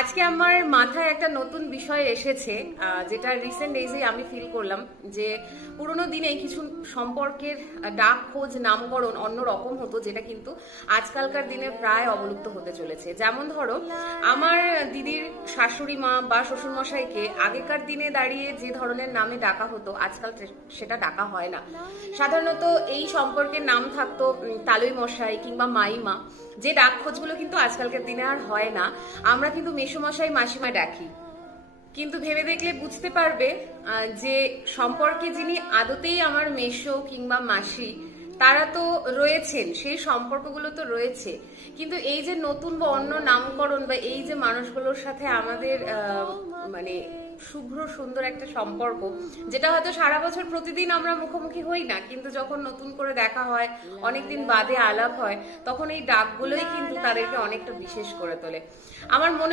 আজকে আমার মাথায় একটা নতুন বিষয় এসেছে যেটা রিসেন্ট ডেজে আমি ফিল করলাম যে পুরোনো দিনে কিছু সম্পর্কের ডাক খোঁজ, নামকরণ অন্য রকম হতো, যেটা কিন্তু আজকালকার দিনে প্রায় অবলুপ্ত হতে চলেছে। যেমন ধরো, আমার দিদির শাশুড়ি মা বা শ্বশুরমশাইকে আগেকার দিনে দাঁড়িয়ে যে ধরনের নামে ডাকা হতো, আজকাল সেটা ডাকা হয় না। সাধারণত এই সম্পর্কের নাম থাকতো তালুই মশাই কিংবা মাইমা। যে ডাক খোঁজগুলো কিন্তু আজকালকার দিনে আর হয় না, আমরা কিন্তু মেসোমশাই মাসিমা ডাকি। কিন্তু ভেবে দেখলে বুঝতে পারবে যে সম্পর্কে যিনি আদতেই আমার মেসো কিংবা মাসি, তারা তো রয়েছেন, সেই সম্পর্কগুলো তো রয়েছে। কিন্তু এই যে নতুন বা অন্য নামকরণ বা এই যে মানুষগুলোর সাথে আমাদের মানে শুভ্র, সুন্দর একটা সম্পর্ক, যেটা হয়তো সারা বছর প্রতিদিন আমরা মুখোমুখি হই না, কিন্তু যখন নতুন করে দেখা হয়, অনেকদিন বাদে আলাপ হয়, তখন এই ডাকগুলোই কিন্তু তাদেরকে অনেকটা বিশেষ করে তোলে। আমার মনে